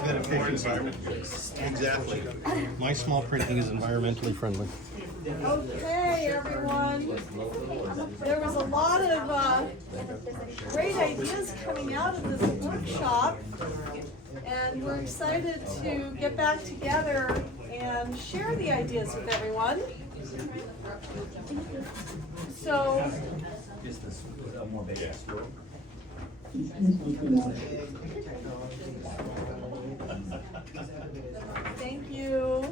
It's beneficial. Exactly. My small printing is environmentally friendly. Okay, everyone. There was a lot of great ideas coming out of this workshop, and we're excited to get back together and share the ideas with everyone. So, thank you.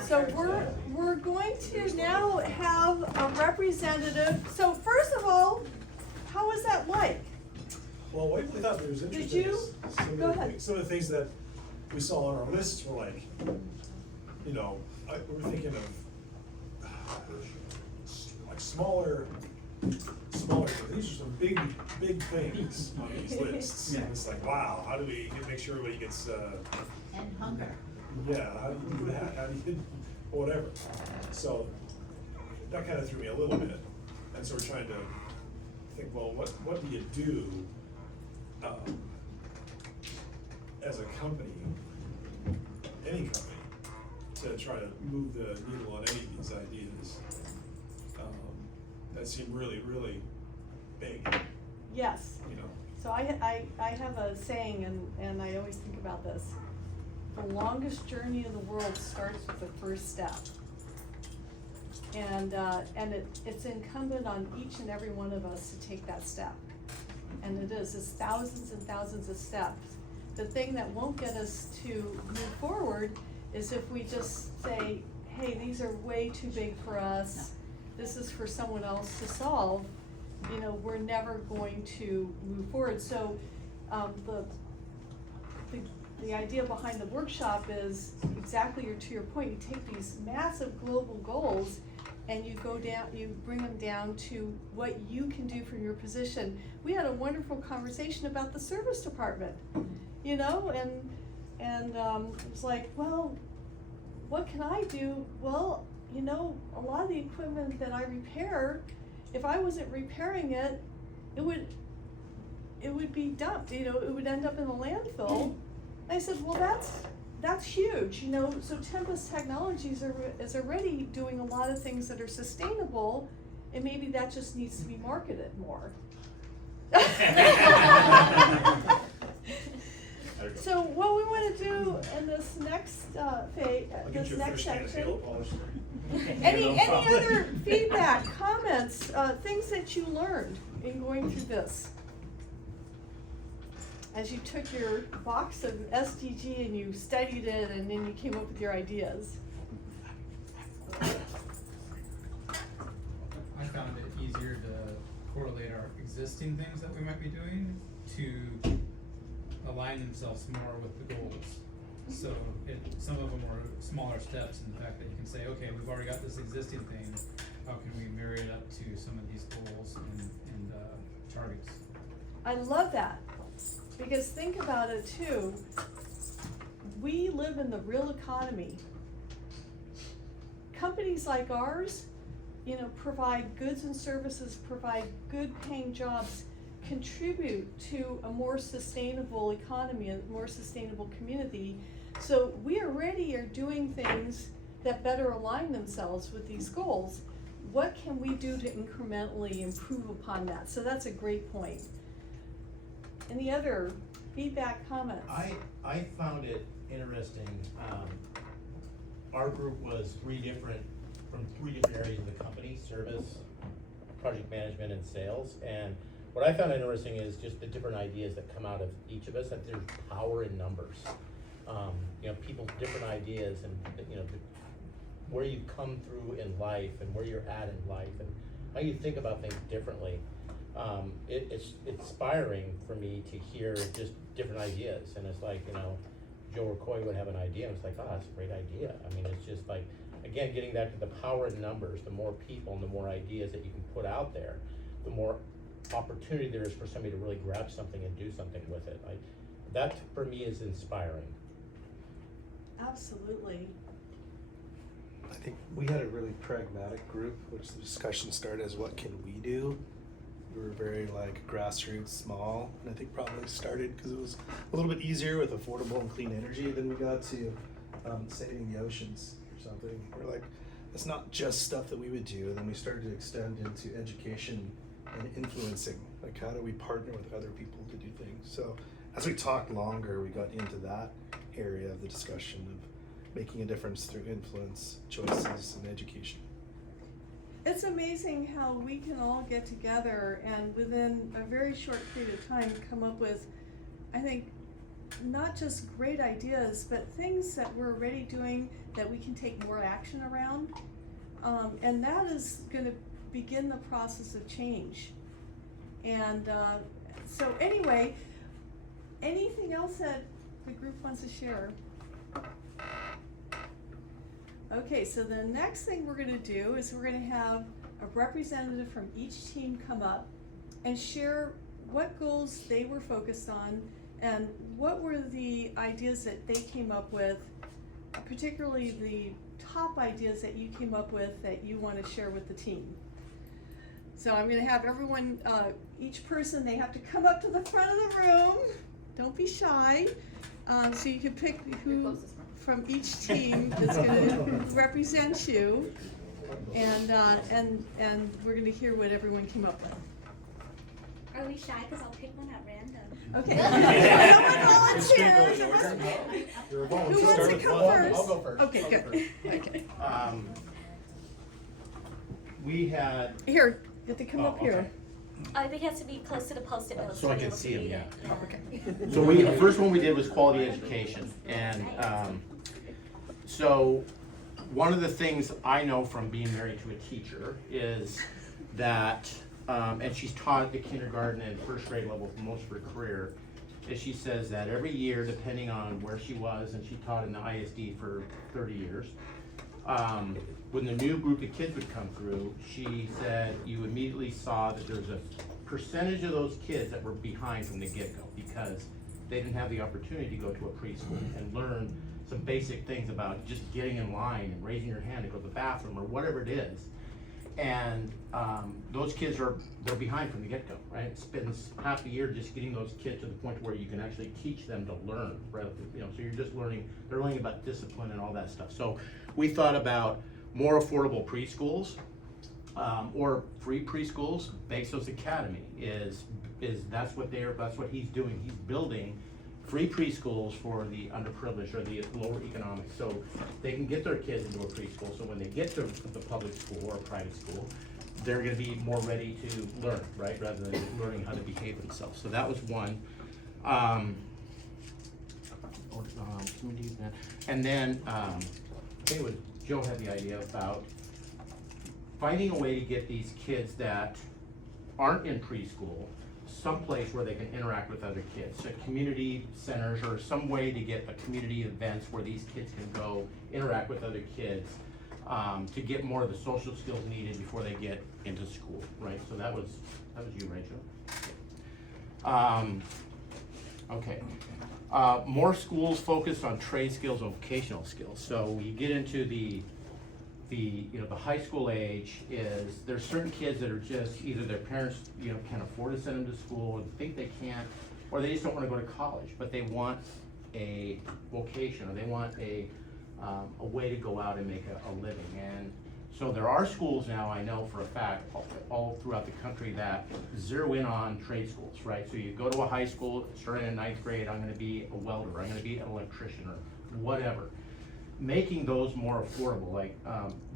So we're going to now have a representative. So first of all, how was that like? Well, what we thought that was Did interesting you? is Go ahead. some of the things that we saw on our lists were like, you know, we're thinking of like smaller, these are some big things on these lists. And it's like, wow, how do we make sure everybody gets, And hunger. yeah, how do you do that? How do you, whatever. So that kind of threw me a little bit. And so we're trying to think, well, what do you do as a company, any company, to try to move the needle on any of these ideas that seem really, really big, Yes. you know? So I have a saying, and I always think about this. The longest journey in the world starts with the first step. And it's incumbent on each and every one of us to take that step. And it's thousands and thousands of steps. The thing that won't get us to move forward is if we just say, hey, these are way too big for us. This is for someone else to solve. You know, we're never going to move forward. So the idea behind the workshop is exactly to your point. You take these massive global goals and you go down, you bring them down to what you can do from your position. We had a wonderful conversation about the service department, you know, and it was like, well, what can I do? Well, you know, a lot of the equipment that I repair, if I wasn't repairing it, it would be dumped, you know, it would end up in the landfill. I said, well, that's huge, you know, so Tempest Technologies is already doing a lot of things that are sustainable, and maybe that just needs to be marketed more. So what we want to do in this next phase, this next section, any other feedback, comments, things that you learned in going through this? As you took your box of SDG and you studied it and then you came up with your ideas. I found it easier to correlate our existing things that we might be doing to align themselves more with the goals. So some of them are smaller steps in the fact that you can say, okay, we've already got this existing thing, how can we marry it up to some of these goals and targets? I love that, because think about it too. We live in the real economy. Companies like ours, you know, provide goods and services, provide good paying jobs, contribute to a more sustainable economy, a more sustainable community. So we already are doing things that better align themselves with these goals. What can we do to incrementally improve upon that? So that's a great point. Any other feedback, comments? I found it interesting. Our group was from three different areas of the company: service, project management, and sales. And what I found interesting is just the different ideas that come out of each of us. That there's power in numbers. You know, people's different ideas, and you know, where you come through in life, and where you're at in life, and how you think about things differently. It's inspiring for me to hear just different ideas, and it's like, you know, Joe Rocoy would have an idea, and it's like, oh, that's a great idea. I mean, it's just like, again, getting back to the power in numbers. The more people and the more ideas that you can put out there, the more opportunity there is for somebody to really grab something and do something with it. That for me is inspiring. Absolutely. I think we had a really pragmatic group, which the discussion started as what can we do? We were very like grassroots, small, and I think probably started because it was a little bit easier with affordable and clean energy than we got to saving the oceans or something. We're like, it's not just stuff that we would do, and then we started to extend into education and influencing. Like, how do we partner with other people to do things? So as we talked longer, we got into that area of the discussion of making a difference through influence, choices, and education. It's amazing how we can all get together and within a very short period of time come up with, I think, not just great ideas, but things that we're already doing that we can take more action around. And that is gonna begin the process of change. And so anyway, anything else that the group wants to share? Okay, so the next thing we're gonna do is we're gonna have a representative from each team come up and share what goals they were focused on and what were the ideas that they came up with, particularly the top ideas that you came up with that you want to share with the team. So I'm gonna have everyone, each person, they have to come up to the front of the room. Don't be shy. So you can pick who from each team is gonna represent you. And we're gonna hear what everyone came up with. Are we shy? Because I'll pick one at random. Okay. Everyone volunteer. You're a Who volunteer. wants to Start come with- first? I'll go first. Okay, I'll go good. Okay. We had, Here, you have to come Oh, up here. okay. I think it has to be close to the post-it notes. So I be can able see to 'em, read yeah. it. so the first one we did was quality education. And so one of the things I know from being married to a teacher is that, and she's taught at the kindergarten and first grade level for most of her career, is she says that every year, depending on where she was, and she taught in the ISD for 30 years, when the new group of kids would come through, she said you immediately saw that there's a percentage of those kids that were behind from the get-go because they didn't have the opportunity to go to a preschool and learn some basic things about just getting in line and raising your hand to go to the bathroom or whatever it is. And those kids they're behind from the get-go, right? It spends half the year just getting those kids to the point where you can actually teach them to learn, rather than, so you're just learning, they're learning about discipline and all that stuff. So we thought about more affordable preschools, or free preschools. Bezos Academy is that's what he's doing. He's building free preschools for the underprivileged or the lower economic, so they can get their kids into a preschool, so when they get to the public school or private school, they're gonna be more ready to learn, right, rather than learning how to behave themselves. So that was one. And then, I think it was Joe had the idea about finding a way to get these kids that aren't in preschool someplace where they can interact with other kids, so community centers or some way to get a community events where these kids can go interact with other kids, to get more of the social skills needed before they get into school, right? So that was you, Rachel. Okay. More schools focused on trade skills and vocational skills. So you get into the high school age, is there's certain kids that are just either their parents can't afford to send them to school and think they can't, or they just don't want to go to college, but they want a vocation, or they want a way to go out and make a living. And so there are schools now, I know for a fact, all throughout the country that zero in on trade schools, right? So you go to a high school, starting in 9th grade, I'm gonna be a welder, I'm gonna be an electrician, or whatever. Making those more affordable, like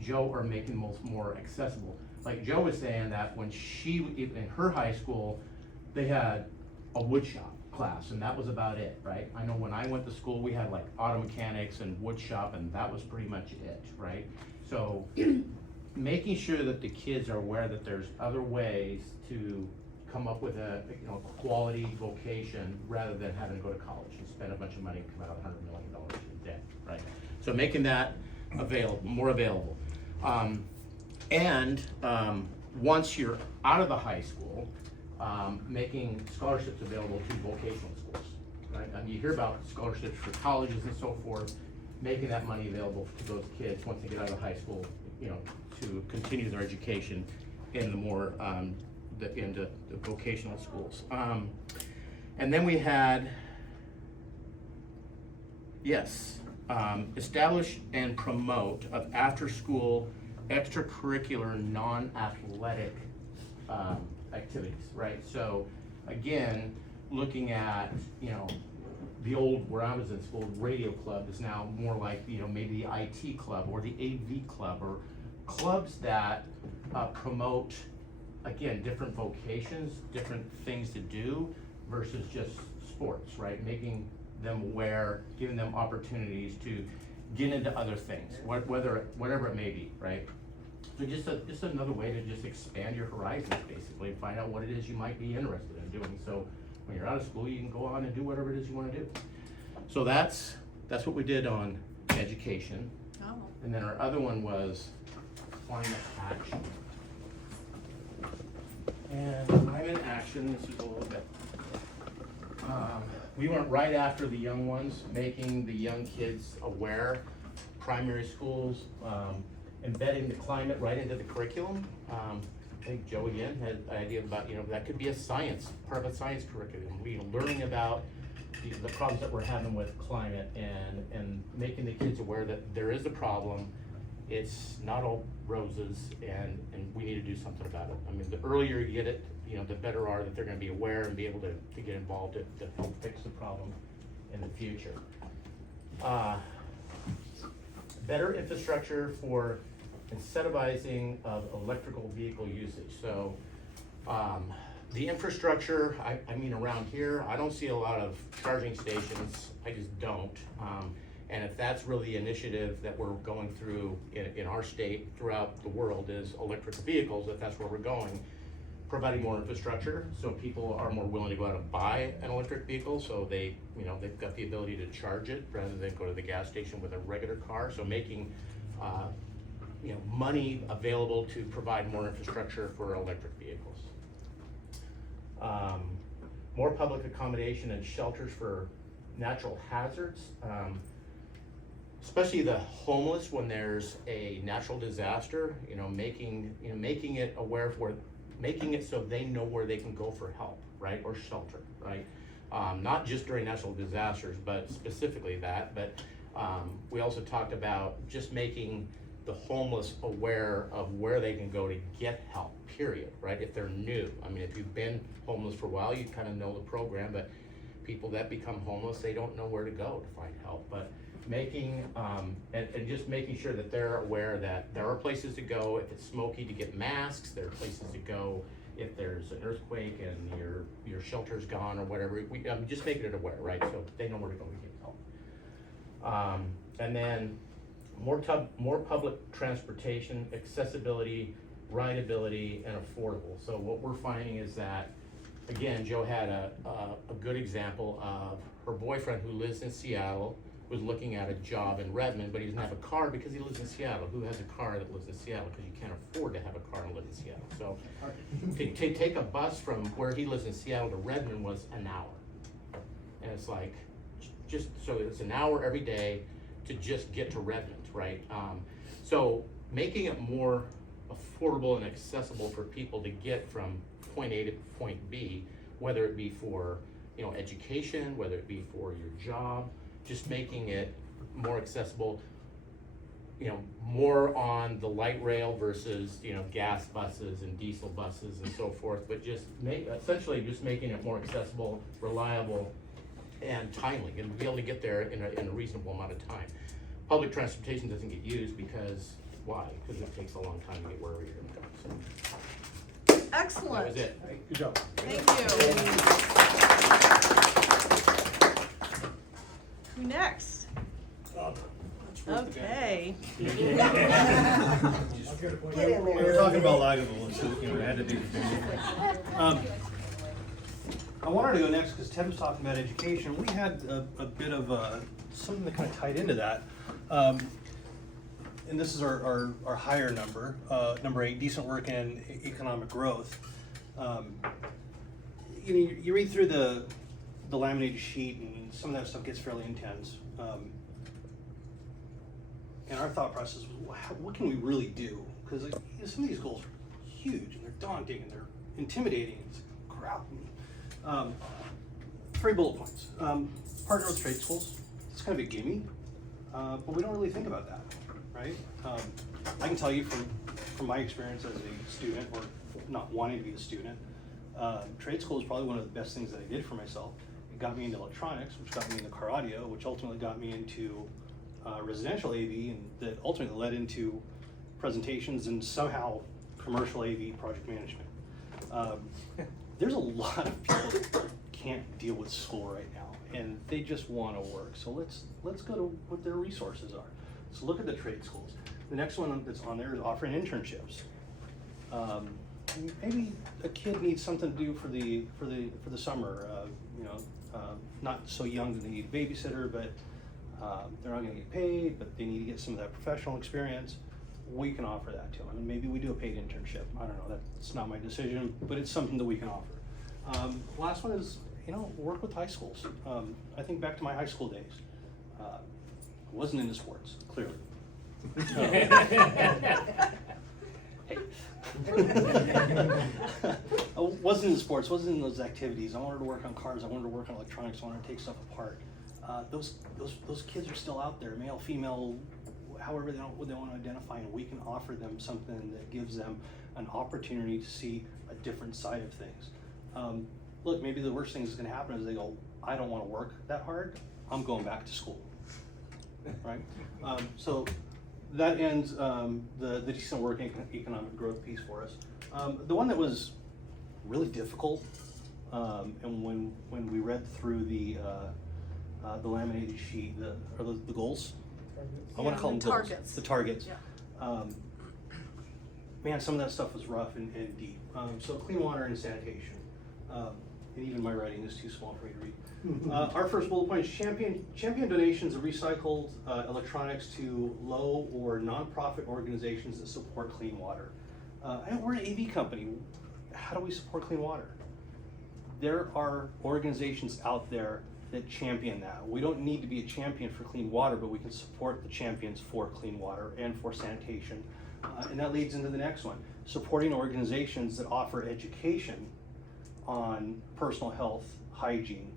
Joe, or making those more accessible. Like Joe was saying that when in her high school, they had a wood shop class, and that was about it, right? I know when I went to school, we had like auto mechanics and wood shop, and that was pretty much it, right? So making sure that the kids are aware that there's other ways to come up with a quality vocation rather than having to go to college and spend a bunch of money and come out $100 million in debt, right? So making that more available. Once you're out of the high school, making scholarships available to vocational schools, right? You hear about scholarships for colleges and so forth. making that money available to those kids once they get out of high school, you know, to continue their education in the more, into the vocational schools. And then we had, establish and promote of after-school extracurricular non-athletic activities, right? So again, looking at, you know, the old, where I was in school, radio club is now more like, you know, maybe the IT club or the AV club, or clubs that promote, again, different vocations, different things to do versus just sports, right? Making them aware, giving them opportunities to get into other things, whatever it may be, right? So just another way to just expand your horizons, basically, and find out what it is you might be interested in doing. So when you're out of school, you can go on and do whatever it is you want to do. So that's what we did on education. Oh. And then our other one was climate action. And climate action, this is a little bit, we went right after the young ones, making the young kids aware, primary schools, embedding the climate right into the curriculum. I think Joe again had an idea about, you know, that could be a science, part of a science curriculum. We learning about the problems that we're having with climate and making the kids aware that there is a problem. It's not all roses, and we need to do something about it. I mean, the earlier you get it, you know, the better are that they're gonna be aware and be able to get involved to help fix the problem in the future. Better infrastructure for incentivizing of electrical vehicle usage. So the infrastructure, I mean, around here, I don't see a lot of charging stations. I just don't. And if that's really the initiative that we're going through in our state, throughout the world, is electric vehicles, if that's where we're going, providing more infrastructure so people are more willing to go out and buy an electric vehicle, so they, you know, they've got the ability to charge it rather than go to the gas station with a regular car. So making you know, money available to provide more infrastructure for electric vehicles. More public accommodation and shelters for natural hazards, especially the homeless when there's a natural disaster. You know, making it aware for, making it so they know where they can go for help, right, or shelter, right? Not just during natural disasters, but specifically that. But we also talked about just making the homeless aware of where they can go to get help, period, right? If they're new. I mean, if you've been homeless for a while, you kind of know the program, but people that become homeless, they don't know where to go to find help. But making, and just making sure that they're aware that there are places to go if it's smoky to get masks, there are places to go if there's an earthquake and your shelter's gone or whatever. Just making it aware, right? So they know where to go to get help. And then more public transportation, accessibility, rideability, and affordable. So what we're finding is that, again, Joe had a good example of her boyfriend who lives in Seattle was looking at a job in Redmond, but he doesn't have a car because he lives in Seattle. Who has a car that lives in Seattle? Because you can't afford to have a car and live in Seattle. So to take a bus from where he lives in Seattle to Redmond was an hour. And it's like, just, so it's an hour every day to just get to Redmond, right? So making it more affordable and accessible for people to get from point A to point B, whether it be for, you know, education, whether it be for your job, just making it more accessible, you know, more on the light rail versus, you know, gas buses and diesel buses and so forth, but just essentially just making it more accessible, reliable, and timely, and be able to get there in a reasonable amount of time. Public transportation doesn't get used because, why? Because it takes a long time to get wherever you're gonna go. So Excellent. that was it. Good job. Thank you. Who next? Okay. We were talking about Lagavulin, so you know, we had to do. I wanted to go next because Ted was talking about education. We had a bit of something that kind of tied into that. And this is our higher number, number 8, decent work and economic growth. You read through the laminated sheet, and some of that stuff gets fairly intense. and our thought process was, well, what can we really do? Because like, some of these goals are huge and they're daunting and they're intimidating. It's like, crap. 3 bullet points. Partner with trade schools. It's kind of a gimme, but we don't really think about that, right? I can tell you from my experience as a student, or not wanting to be a student, trade school is probably one of the best things that I did for myself. It got me into electronics, which got me into car audio, which ultimately got me into residential AV, and that ultimately led into presentations and somehow commercial AV project management. There's a lot of people that can't deal with school right now, and they just want to work. So let's go to what their resources are. So look at the trade schools. The next one that's on there is offering internships. Maybe a kid needs something to do for the summer. Not so young that they need a babysitter, but they're not going to get paid, but they need to get some of that professional experience. We can offer that to them, and maybe we do a paid internship. I don't know. That's not my decision, but it's something that we can offer. Last one is, work with high schools. I think back to my high school days. I wasn't into sports, clearly. I wasn't in sports, wasn't in those activities. I wanted to work on cars, I wanted to work on electronics, I wanted to take stuff apart. Those kids are still out there, male, female, however they want to identify, and we can offer them something that gives them an opportunity to see a different side of things. Look, maybe the worst thing that's going to happen is they go, I don't want to work that hard, I'm going back to school, right? So that ends the decent work economic growth piece for us. The one that was really difficult, and when we read through the laminated sheet, the goals. I want to call them goals. Targets. The targets. Yeah. Man, some of that stuff was rough and deep. So clean water and sanitation. And even my writing is too small for me to read. Our first bullet point is champion donations of recycled electronics to low or nonprofit organizations that support clean water. We're an AV company. How do we support clean water? There are organizations out there that champion that. We don't need to be a champion for clean water, but we can support the champions for clean water and for sanitation. And that leads into the next one, supporting organizations that offer education on personal health, hygiene,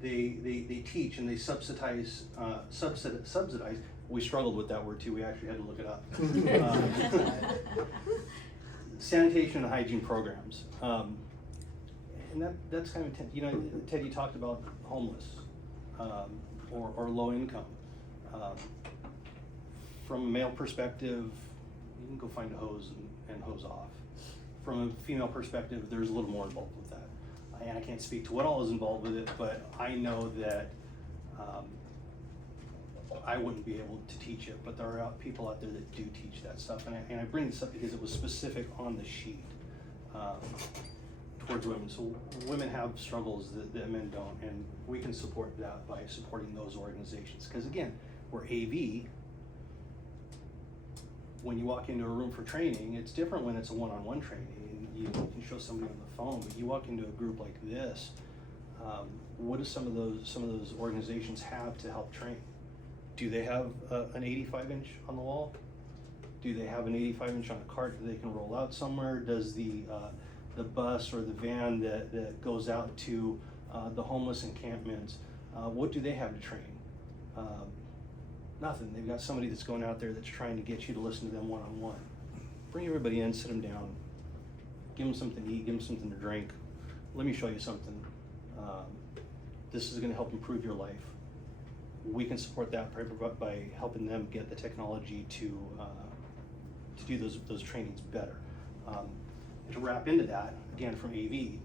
they teach and they subsidize. We struggled with that word too. We actually had to look it up. Sanitation and hygiene programs, and that's kind of Ted, you talked about homeless or low income. From a male perspective, you can go find a hose and hose off. From a female perspective, there's a little more involved with that. And I can't speak to what all is involved with it, but I know that I wouldn't be able to teach it, but there are people out there that do teach that stuff. And I bring this up because it was specific on the sheet towards women. So women have struggles that men don't, and we can support that by supporting those organizations. Because again, we're AV. When you walk into a room for training, it's different when it's a one-on-one training. You can show somebody on the phone, but you walk into a group like this, what do some of those organizations have to help train? Do they have an 85-inch on the wall? Do they have an 85-inch on a cart that they can roll out somewhere? Does the bus or the van that goes out to the homeless encampments, what do they have to train? Nothing. They've got somebody that's going out there that's trying to get you to listen to them one-on-one. Bring everybody in, sit them down, give them something to eat, give them something to drink. Let me show you something. This is going to help improve your life. We can support that by helping them get the technology to do those trainings better. To wrap into that, again from AV,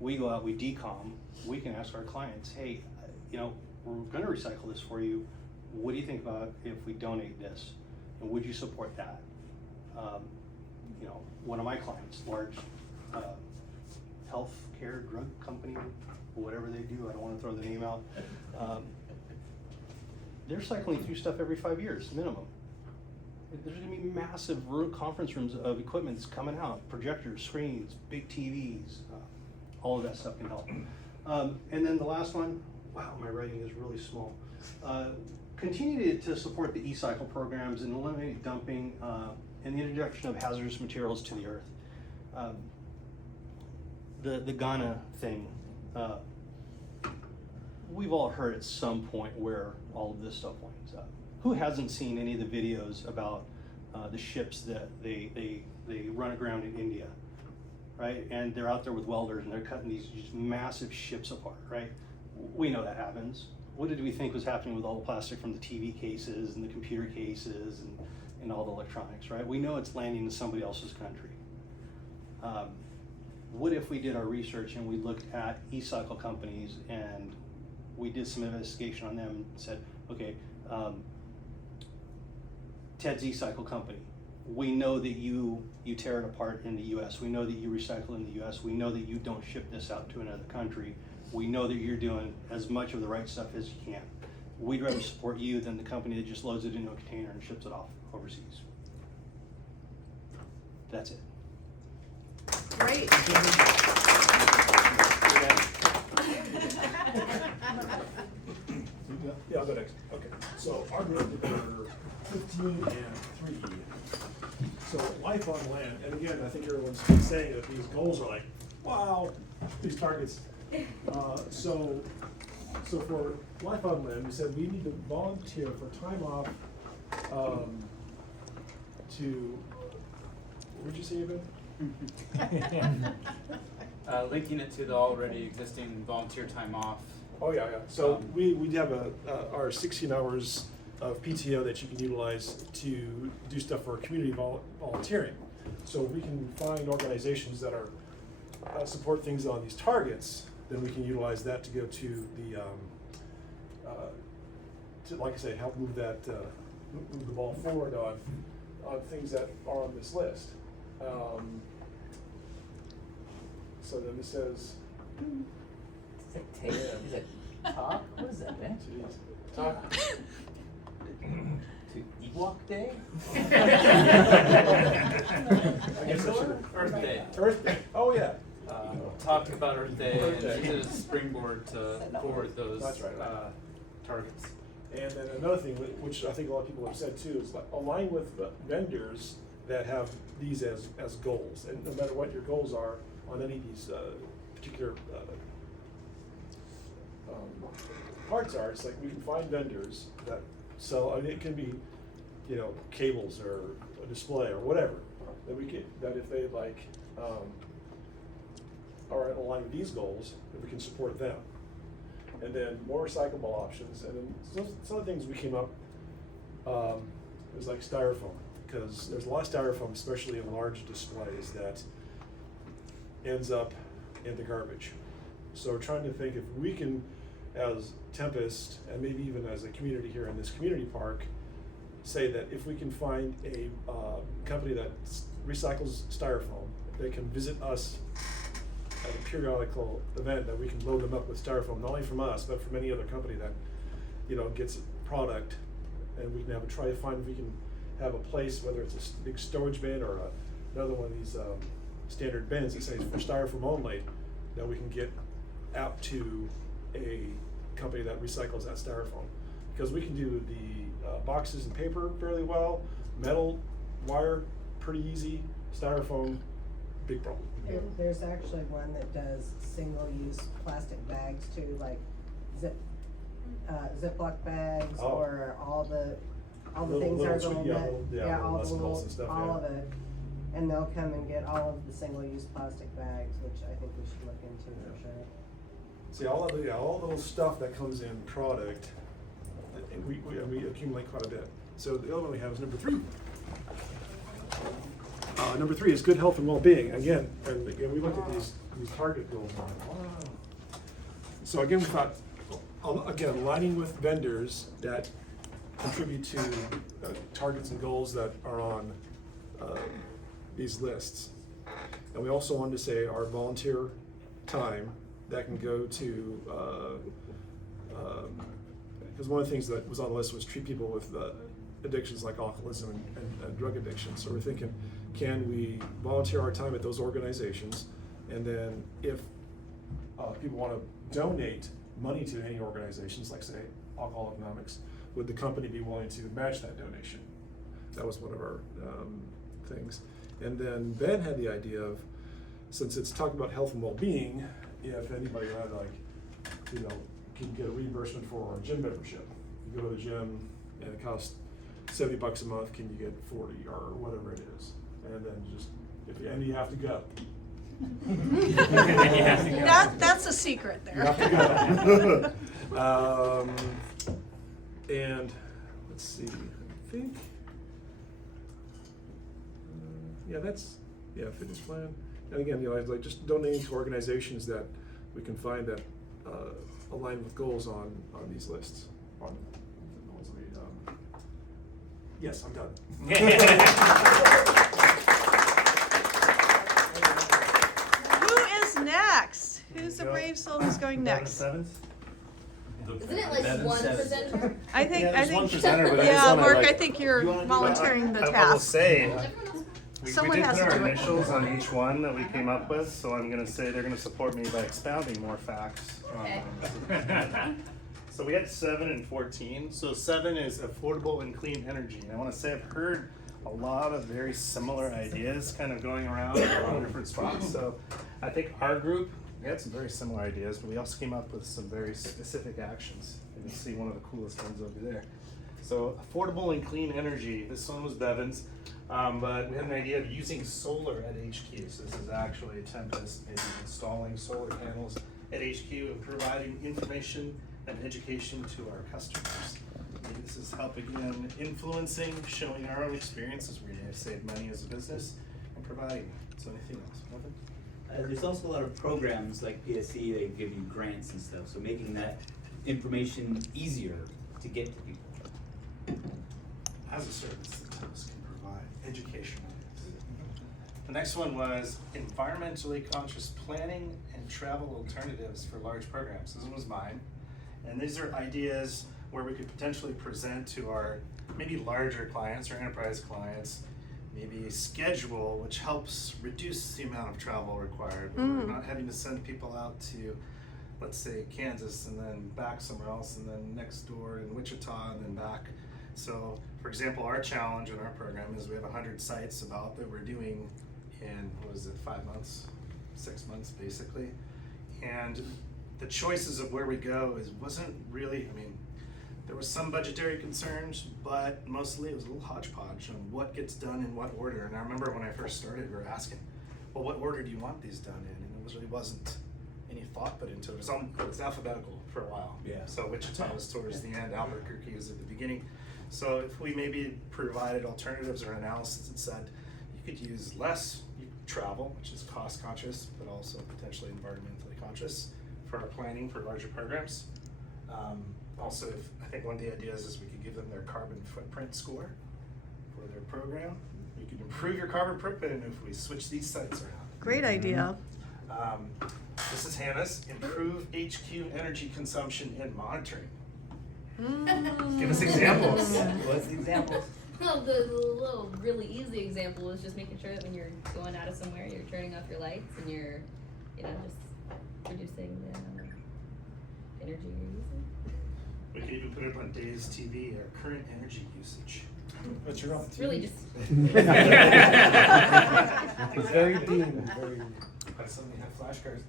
we go out, we decom, we can ask our clients, hey, we're going to recycle this for you. What do you think about if we donate this? And would you support that? One of my clients, large healthcare drug company, whatever they do, I don't want to throw the name out. They're cycling through stuff every 5 years, minimum. There's going to be massive conference rooms of equipment that's coming out, projectors, screens, big TVs, all of that stuff can help. And then the last one, wow, my writing is really small. Continue to support the e-cycle programs and eliminate dumping and the introduction of hazardous materials to the earth. The Ghana thing, we've all heard at some point where all of this stuff winds up. Who hasn't seen any of the videos about the ships that they run aground in India, right? And they're out there with welders and they're cutting these just massive ships apart, right? We know that happens. What did we think was happening with all the plastic from the TV cases and the computer cases and all the electronics, right? We know it's landing in somebody else's country. What if we did our research and we looked at e-cycle companies and we did some investigation on them and said, okay, Ted's e-cycle company, we know that you tear it apart in the US, we know that you recycle in the US, we know that you don't ship this out to another country, we know that you're doing as much of the right stuff as you can. We'd rather support you than the company that just loads it into a container and ships it off overseas. That's it. Great. Yeah, I'll go next. Okay, so our group were 15 and 3. So life on land, and again, I think everyone's saying that these goals are like, wow, these targets. So for life on land, we said we need to volunteer for time off to, what did you say you've been? Linking it to the already existing volunteer time off. Oh, yeah. So we have our 16 hours of PTO that you can utilize to do stuff for community volunteering. So if we can find organizations that are support things on these targets, then we can utilize that to go to the, like I say, help move that, move the ball forward on things that are on this list. So then it says, Is it take? Is it talk? What is that, man? geez, talk. To Ewok Day? I guess I should. Earth Day. Earth Day. Oh, yeah. Talk about Earth Day Earth Day. and use it as a springboard to forward those That's right. targets. And then another thing, which I think a lot of people have said too, is like align with vendors that have these as goals. And no matter what your goals are on any of these particular parts are, it's like we can find vendors that sell, I mean, it can be, you know, cables or a display or whatever, that we can, that if they like, are aligned with these goals, that we can support them. And then more recyclable options, and then some of the things we came up, was like styrofoam, because there's a lot of styrofoam, especially in large displays, that ends up in the garbage. So we're trying to think if we can, as Tempest, and maybe even as a community here in this community park, say that if we can find a company that recycles styrofoam, they can visit us at a periodical event, that we can load them up with styrofoam, not only from us, but from any other company that, you know, gets product, and we can have a try to find if we can have a place, whether it's a big storage bin or another one of these standard bins that says for styrofoam only, that we can get out to a company that recycles that styrofoam. Because we can do the boxes and paper fairly well, metal, wire, pretty easy, styrofoam, big problem. There's actually one that does single-use plastic bags too, like Ziploc bags, Oh. or all the Little- things are little little sweet- yeah, nut, little- yeah, yeah, little all the nuts and bolts little, and stuff, all yeah. of it. And they'll come and get all of the single-use plastic bags, which I think we should look into for sure. See, all of the, all the little stuff that comes in product, we accumulate quite a bit. So the other one we have is number 3. Number 3 is good health and well-being. Again, and again, we looked at these target goals. And I'm like, wow. So again, we thought, again, aligning with vendors that contribute to targets and goals that are on these lists. And we also wanted to say our volunteer time that can go to, because one of the things that was on the list was treat people with addictions like alcoholism and drug addiction. So we're thinking, can we volunteer our time at those organizations? And then if people want to donate money to any organizations, like say Alcohol Economics, would the company be willing to match that donation? That was one of our things. And then Ben had the idea of, since it's talking about health and well-being, if anybody had can get a reimbursement for a gym membership. You go to the gym and it costs $70 a month, can you get 40 or whatever it is? And then just, and you have to go. That's a secret You there. have to go. And let's see, I think, fitness plan. And again, like just donating to organizations that we can find that align with goals on these lists. On the ones that we, yes, I'm done. Who is next? Who's the brave soul who's going next? Isn't it like one presenter? I think, Yeah, there's one presenter, but I just yeah, wanna, Mark, like- I think you're volunteering the I will task. say, Everyone else? we Someone did has put to our do it. initials on each one that we came up with, so I'm gonna say they're gonna support me by expounding more facts. Okay. So we had 7 and 14. So 7 is affordable and clean energy. And I wanna say I've heard a lot of very similar ideas kind of going around in a lot of different spots. So I think our group, we had some very similar ideas, but we also came up with some very specific actions. And you see one of the coolest ones over there. So affordable and clean energy, this one was Bevan's, but we had an idea of using solar at HQ. So this is actually Tempest, maybe installing solar panels at HQ and providing information and education to our customers. Maybe this is helping them, influencing, showing our own experiences, we're gonna save money as a business, and providing. So anything else? Nothing? There's also a lot of programs like PSC, they give you grants and stuff, so making that information easier to get to people. As a service that Tempest can provide, educational. The next one was environmentally conscious planning and travel alternatives for large programs. This one was mine. And these are ideas where we could potentially present to our maybe larger clients or enterprise clients, maybe a schedule which helps reduce the amount of travel required. Where we're not having to send people out to, let's say, Kansas and then back somewhere else and then next door in Wichita and then back. So, for example, our challenge in our program is we have 100 sites about that we're doing in, 5 months, 6 months basically. And the choices of where we go wasn't really, there was some budgetary concerns, but mostly it was a little hodgepodge on what gets done in what order. And I remember when I first started, we were asking, well, what order do you want these done in? And it really wasn't any thought put into it. It was alphabetical for a while. Yeah. So Wichita was towards the end, Albuquerque was at the beginning. So if we maybe provided alternatives or analysis that said you could use less travel, which is cost conscious, but also potentially environmentally conscious for our planning for larger programs. Also, I think one of the ideas is we could give them their carbon footprint score for their program. You could improve your carbon footprint if we switch these sites around. Great idea. This is Hannah's, improve HQ energy consumption and monitoring. Give us examples. What's the examples? Well, the little really easy example is just making sure that when you're going out of somewhere, you're turning off your lights and you're, just reducing the amount of energy you're using. We could even put it up on Dave's TV, our current energy usage. But you're on It's really just. It's very deep. I suddenly have flashcards.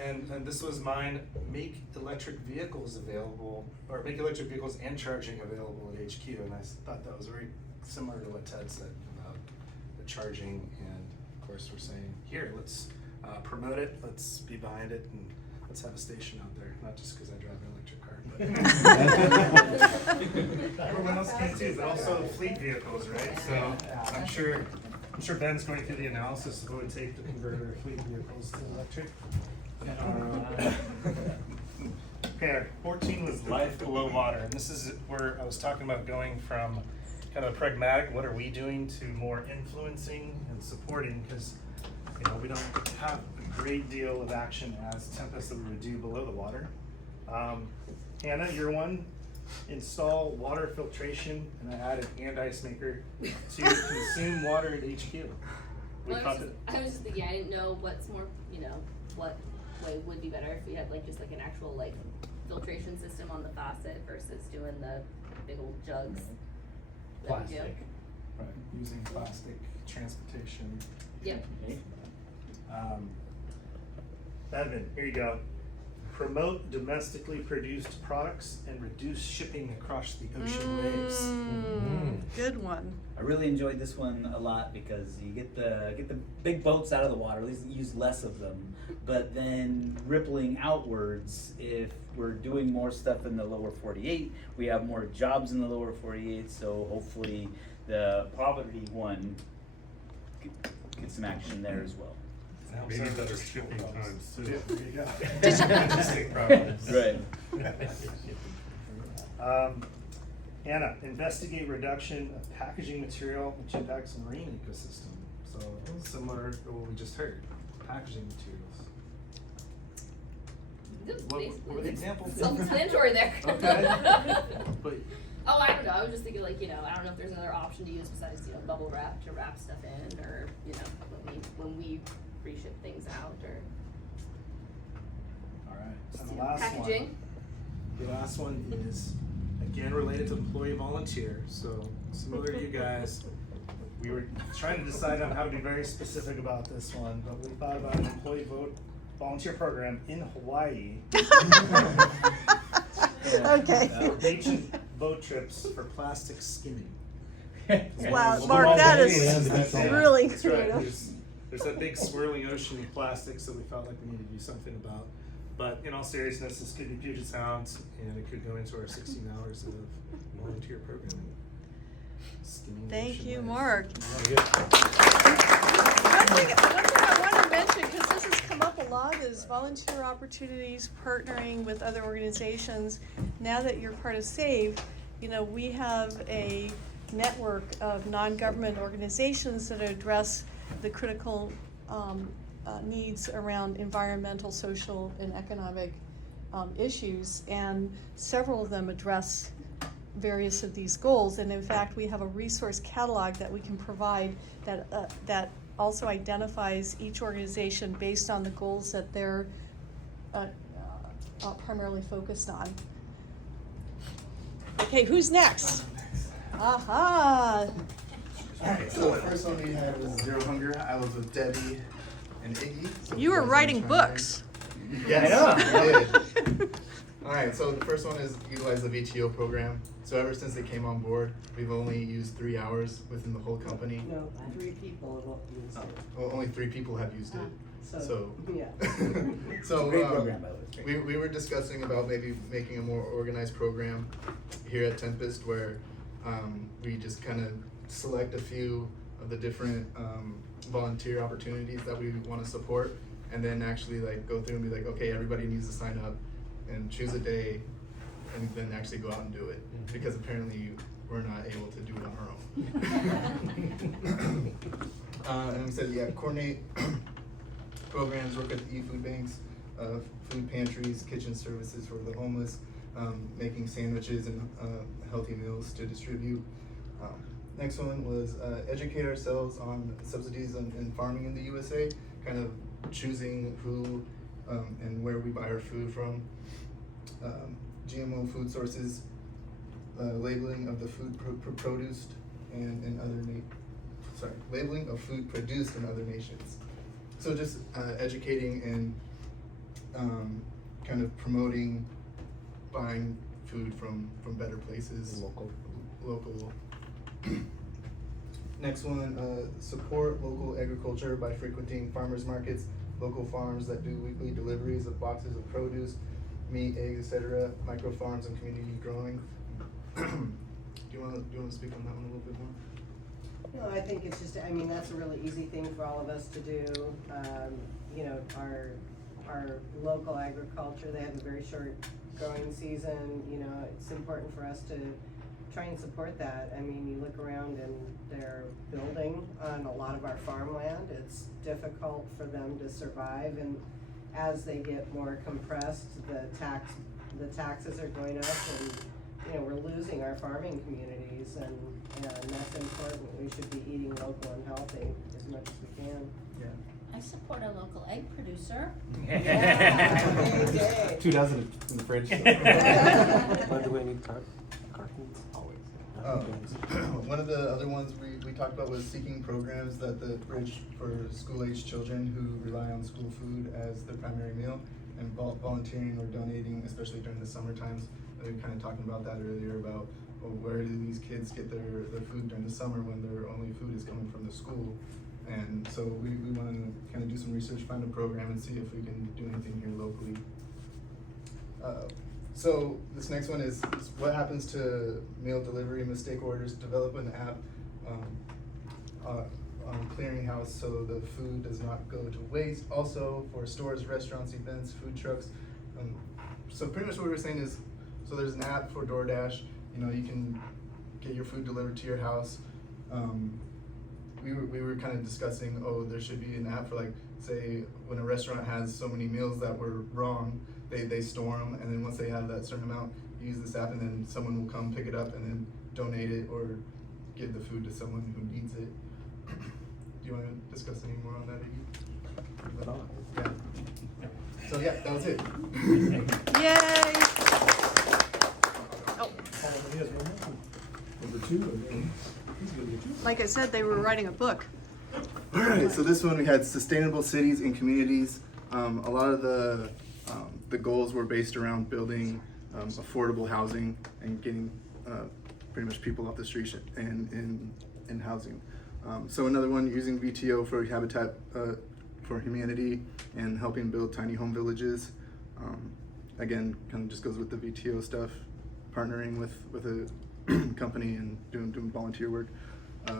And this was mine, make electric vehicles available, or make electric vehicles and charging available at HQ. And I thought that was very similar to what Ted said about the charging. And of course, we're saying, here, let's promote it, let's be behind it, and let's have a station out there. Not just because I drive an electric car, but everyone else can too, but also fleet vehicles, right? So I'm sure Ben's going through the analysis of what it would take to convert our fleet vehicles to electric. Okay, 14 was life below water, and this is where I was talking about going from kind of pragmatic, what are we doing, to more influencing and supporting, because we don't have a great deal of action as Tempest that we would do below the water. Hannah, your one, install water filtration, and I added and ice maker to consume water at HQ. We Well, thought I was just thinking, I didn't know what's more, what way would be better if we had just an actual filtration system on the faucet versus doing the big old jugs. that we do. Plastic. Right, using plastic transportation. Yep. Evan, here you go. Promote domestically produced products and reduce shipping across the ocean waves. Good one. I really enjoyed this one a lot because you get the big boats out of the water, at least use less of them. But then rippling outwards, if we're doing more stuff in the lower 48, we have more jobs in the lower 48, so hopefully the poverty one get some action there as well. Maybe better shipping times too. There you go. Interesting problems. Right. Anna, investigate reduction of packaging material which impacts the marine ecosystem. So similar to what we just heard, packaging materials. What were the examples? Self-explanatory there. Okay. But Oh, I don't know. I was just thinking, like, I don't know if there's another option to use besides, bubble wrap to wrap stuff in, or when we re-ship things out, or all right. just, And the last packaging. one. The last one is again related to employee volunteer. So similar to you guys, we were trying to decide on how to be very specific about this one, but we thought about an employee volunteer program in Hawaii. Okay. Beach and boat trips for plastic skimming. Wow, Well, Mark, that is that's all. really That's right. creative. There's that big swirling ocean of plastics that we felt like we needed to do something about. But in all seriousness, this could be Puget Sound, and it could go into our 16 hours of volunteer programming. Skimming the Thank ocean you, waves. Mark. Very good. One thing I want to mention, because this has come up a lot, is volunteer opportunities, partnering with other organizations. Now that you're part of SAVE, we have a network of non-government organizations that address the critical needs around environmental, social, and economic issues, and several of them address various of these goals. And in fact, we have a resource catalog that we can provide that also identifies each organization based on the goals that they're primarily focused on. Okay, who's next? Aha! Alright, so the first one we had was Zero Hunger. I was with Debbie and Iggy. So You were guys writing wanna chime in? books. Yes, we did. Alright, so the first one is utilize the VTO program. So ever since they came on board, we've only used 3 hours within the whole company. No, 3 people have used it. Well, only 3 people have used it. So, yeah. so Great program, by the way. It's great. we were discussing about maybe making a more organized program here at Tempest where we just kind of select a few of the different volunteer opportunities that we want to support, and then actually like go through and be like, okay, everybody needs to sign up and choose a day, and then actually go out and do it, because apparently we're not able to do it on our own. And we said, yeah, coordinate programs, work at the e-food banks, food pantries, kitchen services for the homeless, making sandwiches and healthy meals to distribute. Next one was educate ourselves on subsidies in farming in the USA, kind of choosing who and where we buy our food from. GMO food sources, labeling of the food produced and other labeling of food produced in other nations. So just educating and kind of promoting buying food from better places. Local. Next one, support local agriculture by frequenting farmers markets, local farms that do weekly deliveries of boxes of produce, meat, eggs, etc., micro farms and community growing. Do you want to speak on that one a little bit more? I think it's just, that's a really easy thing for all of us to do. Our local agriculture, they have a very short growing season, it's important for us to try and support that. You look around and they're building on a lot of our farmland. It's difficult for them to survive, and as they get more compressed, the taxes are going up, and we're losing our farming communities, and that's important. We should be eating local and healthy as much as we can. Yeah. I support a local egg producer. Yeah, day. 2 dozen in the fridge. By the way, need cartons? Always. One of the other ones we talked about was seeking programs that the bridge for school-age children who rely on school food as their primary meal, and volunteering or donating, especially during the summer times. We were kind of talking about that earlier about, well, where do these kids get their food during the summer when their only food is coming from the school? And so we want to kind of do some research, find a program, and see if we can do anything here locally. So this next one is what happens to meal delivery mistake orders. Develop an app on Clearinghouse so the food does not go to waste. Also for stores, restaurants, events, food trucks. So pretty much what we're saying is, so there's an app for DoorDash. You know, you can get your food delivered to your house. We were kind of discussing, oh, there should be an app for, like, say when a restaurant has so many meals that were wrong, they store them, and then once they have that certain amount, you use this app, and then someone will come pick it up and then donate it or give the food to someone who needs it. Do you want to discuss any more on that, Iggy? Yeah. So yeah, that was it. Yay! Oh, Number 2, like I said, they were writing a book. All right, so this one we had sustainable cities and communities. A lot of the goals were based around building affordable housing and getting pretty much people off the street and in housing. So another one, using VTO for Habitat for Humanity and helping build tiny home villages. Again, kind of just goes with the VTO stuff, partnering with a company and doing volunteer work.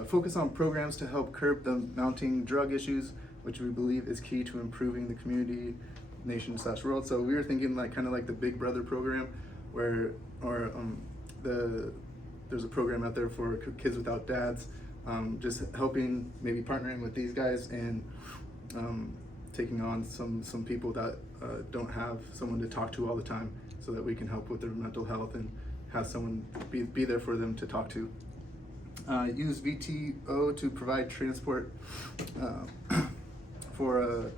Focus on programs to help curb the mounting drug issues, which we believe is key to improving the community, nation/world. So we were thinking like kind of like the Big Brother program, where there's a program out there for kids without dads, just helping, maybe partnering with these guys and taking on some people that don't have someone to talk to all the time, so that we can help with their mental health and have someone be there for them to talk to. Use VTO to provide transport for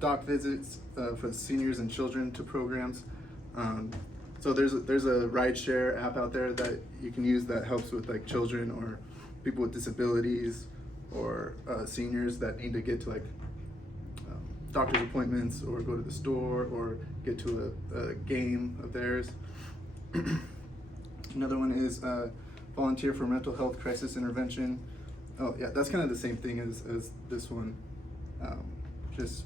doc visits for seniors and children to programs. So there's a rideshare app out there that you can use that helps with like children or people with disabilities or seniors that need to get to like doctor's appointments or go to the store or get to a game of theirs. Another one is volunteer for mental health crisis intervention. Oh yeah, that's kind of the same thing as this one. Just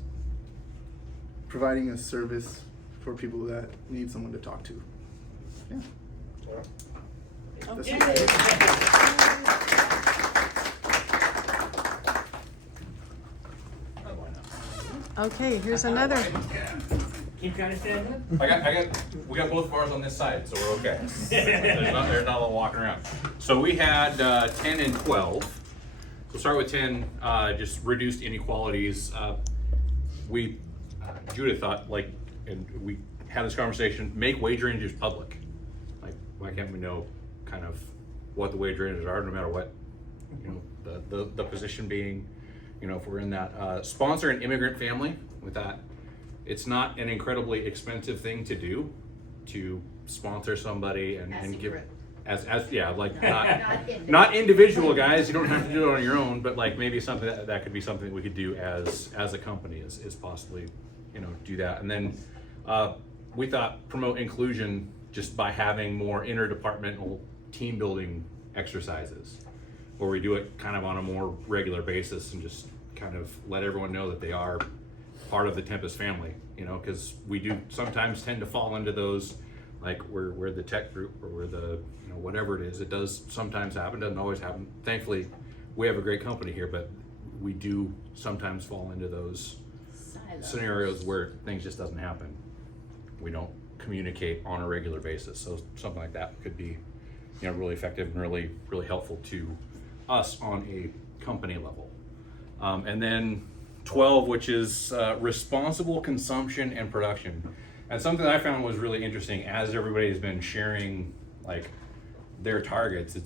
providing a service for people that need someone to talk to. Yeah. Okay. Okay, here's another. Keep trying to stand up. We got both bars on this side, so we're okay. There's not a lot walking around. So we had 10 and 12. So start with 10, just reduced inequalities. Judith thought, like, and we had this conversation, make wage ranges public. Like, why can't we know kind of what the wage ranges are, no matter what, you know, the position being, you know, if we're in that. Sponsor an immigrant family with that. It's not an incredibly expensive thing to do, to sponsor somebody and give, as yeah, like not individual guys. You don't have to do it on your own, but like maybe something that could be something that we could do as a company is possibly, you know, do that. And then we thought promote inclusion just by having more interdepartmental team building exercises, where we do it kind of on a more regular basis and just kind of let everyone know that they are part of the Tempest family, you know, because we do sometimes tend to fall into those, like we're the tech group or we're the, you know, whatever it is. It does sometimes happen, doesn't always happen. Thankfully, we have a great company here, but we do sometimes fall into those scenarios where things just doesn't happen. We don't communicate on a regular basis, so something like that could be, you know, really effective and really helpful to us on a company level. And then 12, which is responsible consumption and production. And something that I found was really interesting as everybody has been sharing like their targets.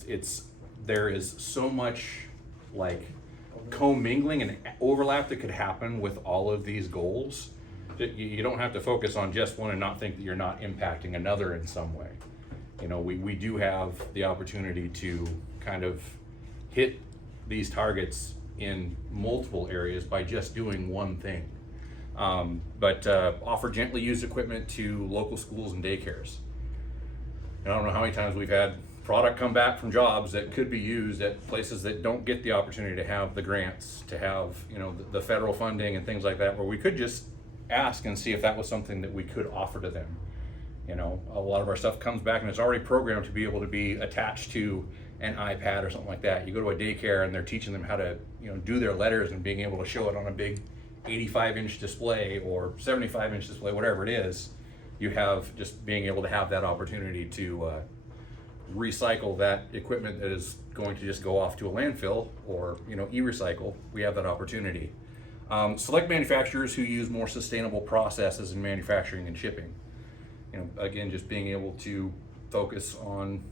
There is so much like commingling and overlap that could happen with all of these goals. That you don't have to focus on just one and not think that you're not impacting another in some way. You know, we do have the opportunity to kind of hit these targets in multiple areas by just doing one thing. But offer gently used equipment to local schools and daycares. And I don't know how many times we've had product come back from jobs that could be used at places that don't get the opportunity to have the grants, to have, you know, the federal funding and things like that, where we could just ask and see if that was something that we could offer to them. You know, a lot of our stuff comes back and it's already programmed to be able to be attached to an iPad or something like that. You go to a daycare and they're teaching them how to, you know, do their letters and being able to show it on a big 85-inch display or 75-inch display, whatever it is. You have just being able to have that opportunity to recycle that equipment that is going to just go off to a landfill or, you know, e-recycle. We have that opportunity. Select manufacturers who use more sustainable processes in manufacturing and shipping. You know, again, just being able to focus on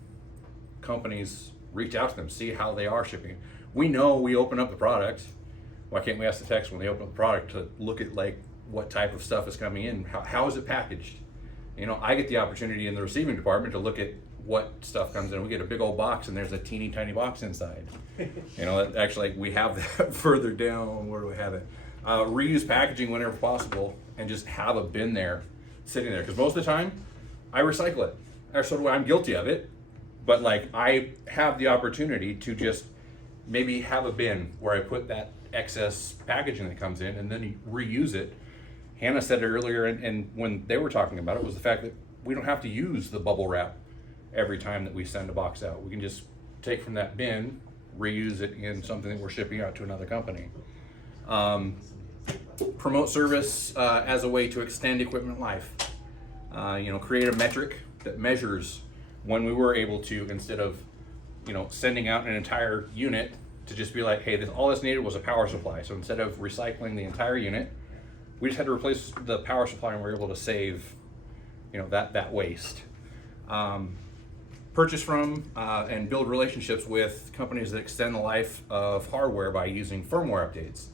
companies, reach out to them, see how they are shipping. We know we open up the product. Why can't we ask the techs when they open up the product to look at like what type of stuff is coming in? How is it packaged? You know, I get the opportunity in the receiving department to look at what stuff comes in. We get a big old box and there's a teeny tiny box inside. You know, actually we have that further down. Where do we have it? Reuse packaging whenever possible and just have a bin there sitting there. Because most of the time I recycle it. Or so do I. I'm guilty of it. But like I have the opportunity to just maybe have a bin where I put that excess packaging that comes in and then you reuse it. Hannah said it earlier, and when they were talking about it, was the fact that we don't have to use the bubble wrap every time that we send a box out. We can just take from that bin, reuse it in something that we're shipping out to another company. Promote service as a way to extend equipment life. You know, create a metric that measures when we were able to, instead of, you know, sending out an entire unit, to just be like, hey, all this needed was a power supply. So instead of recycling the entire unit, we just had to replace the power supply and we were able to save, you know, that waste. Purchase from and build relationships with companies that extend the life of hardware by using firmware updates.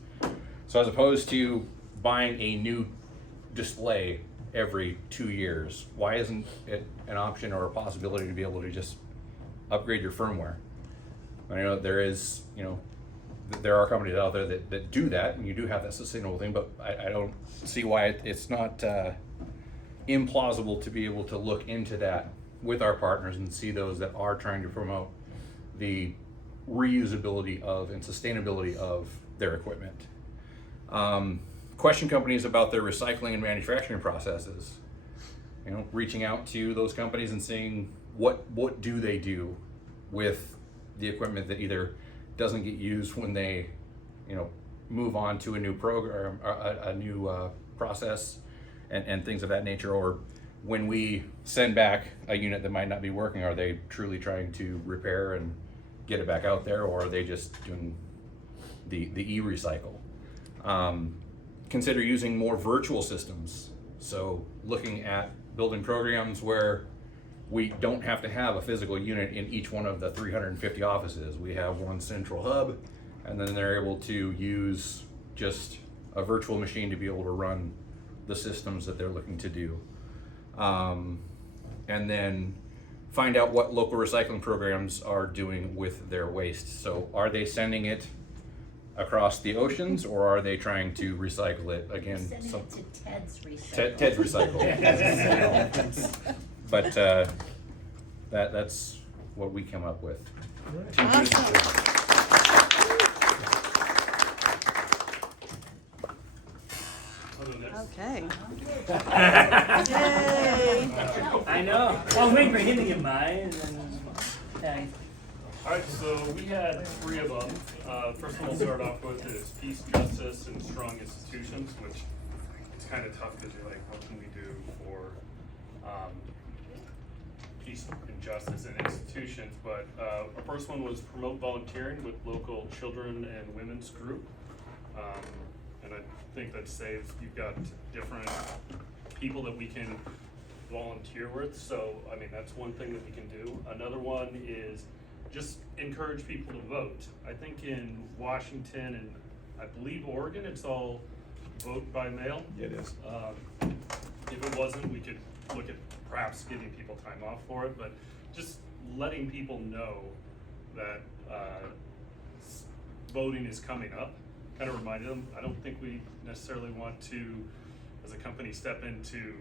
So as opposed to buying a new display every 2 years, why isn't it an option or a possibility to be able to just upgrade your firmware? I know there is, you know, there are companies out there that do that, and you do have that sustainable thing, but I don't see why it's not implausible to be able to look into that with our partners and see those that are trying to promote the reusability of and sustainability of their equipment. Question companies about their recycling and manufacturing processes. You know, reaching out to those companies and seeing what do they do with the equipment that either doesn't get used when they, you know, move on to a new program, a new process, and things of that nature, or when we send back a unit that might not be working, are they truly trying to repair and get it back out there, or are they just doing the e-recycle? Consider using more virtual systems. So looking at building programs where we don't have to have a physical unit in each one of the 350 offices. We have one central hub, and then they're able to use just a virtual machine to be able to run the systems that they're looking to do. And then find out what local recycling programs are doing with their waste. So are they sending it across the oceans, or are they trying to recycle it again? Sending it to Ted's Recycle. Ted's Recycle. But that's what we come up with. Okay. I know. I was waiting for him to get mine, and then Alright, so we had 3 of them. First one we'll start off with is peace, justice, and strong institutions, which it's kind of tough because you're like, what can we do for peace and justice in institutions? But our first one was promote volunteering with local children and women's group. And I think that saves, you've got different people that we can volunteer with. So, I mean, that's one thing that we can do. Another one is just encourage people to vote. I think in Washington and I believe Oregon, it's all vote by mail. It is. If it wasn't, we could look at perhaps giving people time off for it, but just letting people know that voting is coming up, kind of reminded them. I don't think we necessarily want to, as a company, step into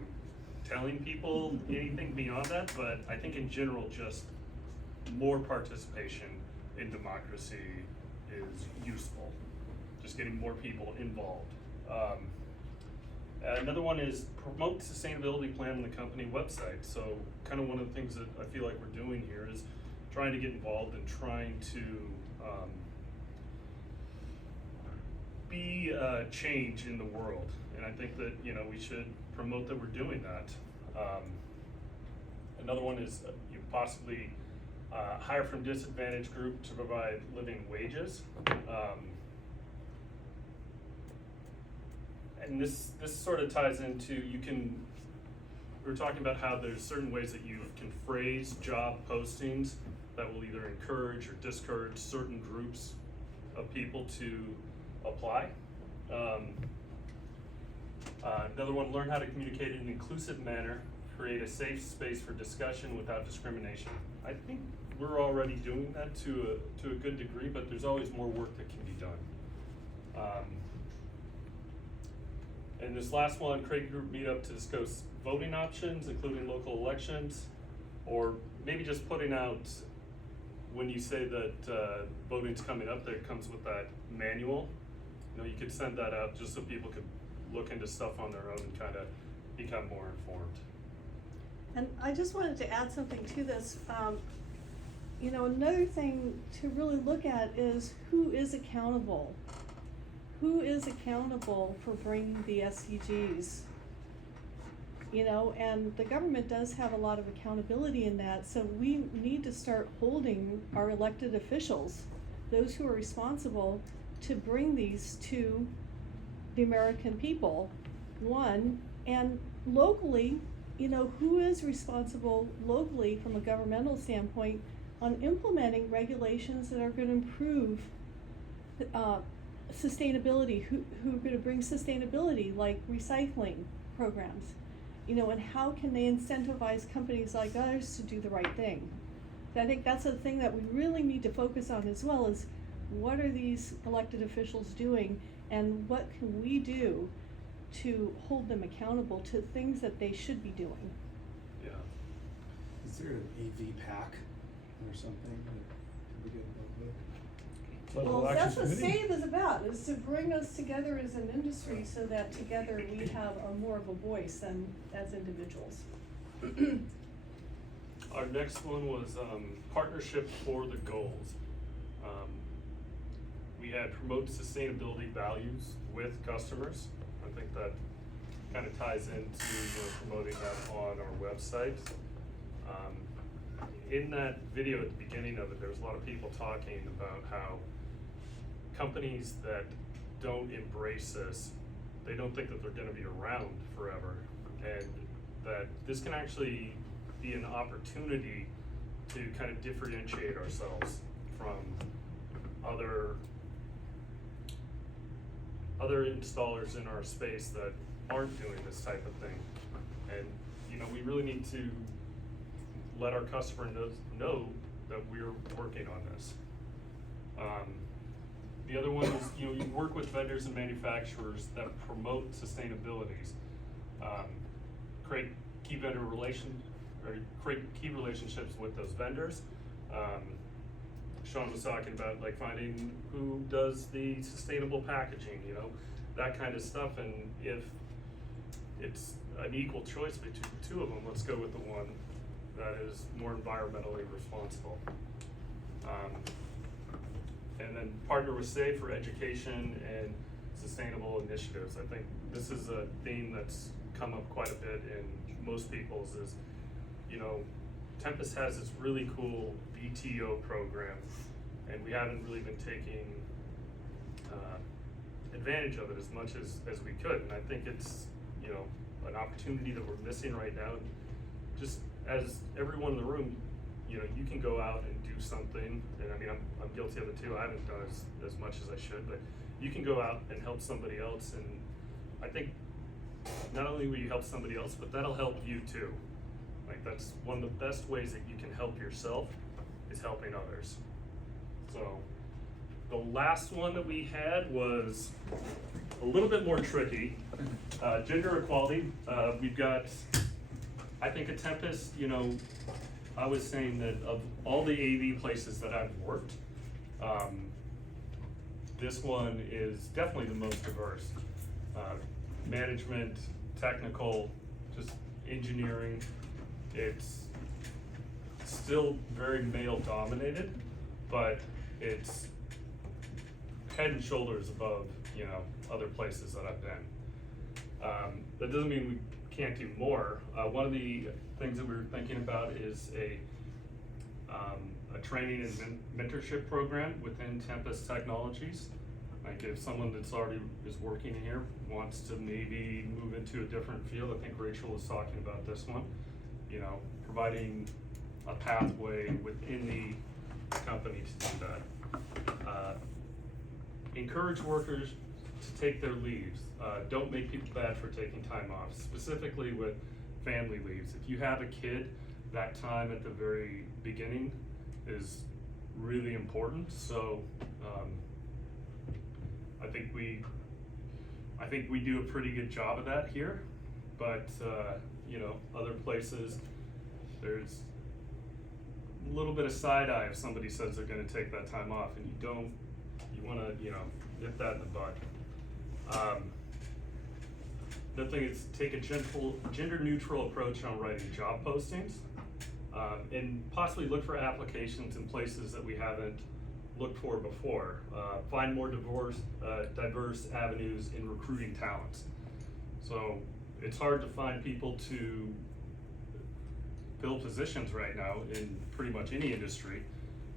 telling people anything beyond that, but I think in general, just more participation in democracy is useful. Just getting more people involved. Another one is promote sustainability plan on the company website. So kind of one of the things that I feel like we're doing here is trying to get involved and trying to be a change in the world. And I think that, you know, we should promote that we're doing that. Another one is you possibly hire from disadvantaged group to provide living wages. And this sort of ties into, we were talking about how there's certain ways that you can phrase job postings that will either encourage or discourage certain groups of people to apply. Another one, learn how to communicate in an inclusive manner, create a safe space for discussion without discrimination. I think we're already doing that to a good degree, but there's always more work that can be done. And this last one, create group meetup to discuss voting options, including local elections, or maybe just putting out, when you say that voting's coming up, that it comes with that manual. You know, you could send that out just so people could look into stuff on their own and kind of become more informed. And I just wanted to add something to this. You know, another thing to really look at is who is accountable. Who is accountable for bringing the SDGs? You know, and the government does have a lot of accountability in that, so we need to start holding our elected officials, those who are responsible, to bring these to the American people, one, and locally, you know, who is responsible locally from a governmental standpoint on implementing regulations that are going to improve sustainability, who are going to bring sustainability, like recycling programs, you know, and how can they incentivize companies like ours to do the right thing. So I think that's a thing that we really need to focus on as well, is what are these elected officials doing and what can we do to hold them accountable to things that they should be doing. Yeah. Is there an AV pack or something that we get involved with? Political Well, Action that's what Committee? SAVE is about, is to bring us together as an industry so that together we have more of a voice than as individuals. Our next one was partnership for the goals. We had promote sustainability values with customers. I think that kind of ties into promoting that on our website. In that video at the beginning of it, there was a lot of people talking about how companies that don't embrace this, they don't think that they're going to be around forever, and that this can actually be an opportunity to kind of differentiate ourselves from other installers in our space that aren't doing this type of thing. And you know, we really need to let our customer know that we're working on this. The other one is, you know, you work with vendors and manufacturers that promote sustainabilities. Create key relationships with those vendors. Sean was talking about like finding who does the sustainable packaging, you know, that kind of stuff. And if it's an equal choice between the two of them, let's go with the one that is more environmentally responsible. And then partner with SAFE for education and sustainable initiatives. I think this is a theme that's come up quite a bit in most people's is, you know, Tempest has this really cool BTO program, and we haven't really been taking advantage of it as much as we could. And I think it's, you know, an opportunity that we're missing right now. Just as everyone in the room you know, you can go out and do something, and I mean, I'm guilty of it too. I haven't done as much as I should, but you can go out and help somebody else, and I think not only will you help somebody else, but that'll help you too. Like, that's one of the best ways that you can help yourself is helping others. So the last one that we had was a little bit more tricky. Gender equality. We've got, I think at Tempest, you know, I was saying that of all the AV places that I've worked, this one is definitely the most diverse. Management, technical, just engineering. It's still very male dominated, but it's head and shoulders above, you know, other places that I've been. That doesn't mean we can't do more. One of the things that we were thinking about is a training and mentorship program within Tempest Technologies. Like, if someone that's already is working here wants to maybe move into a different field, I think Rachel was talking about this one, you know, providing a pathway within the company to do that. Encourage workers to take their leaves. Don't make people bad for taking time off, specifically with family leaves. If you have a kid, that time at the very beginning is really important. So I think we do a pretty good job of that here, but you know, other places there's a little bit of side eye if somebody says they're going to take that time off, and you want to, you know, nip that in the bud. The thing is, take a gender neutral approach on writing job postings, and possibly look for applications in places that we haven't looked for before. Find more diverse avenues in recruiting talents. So it's hard to find people to fill positions right now in pretty much any industry,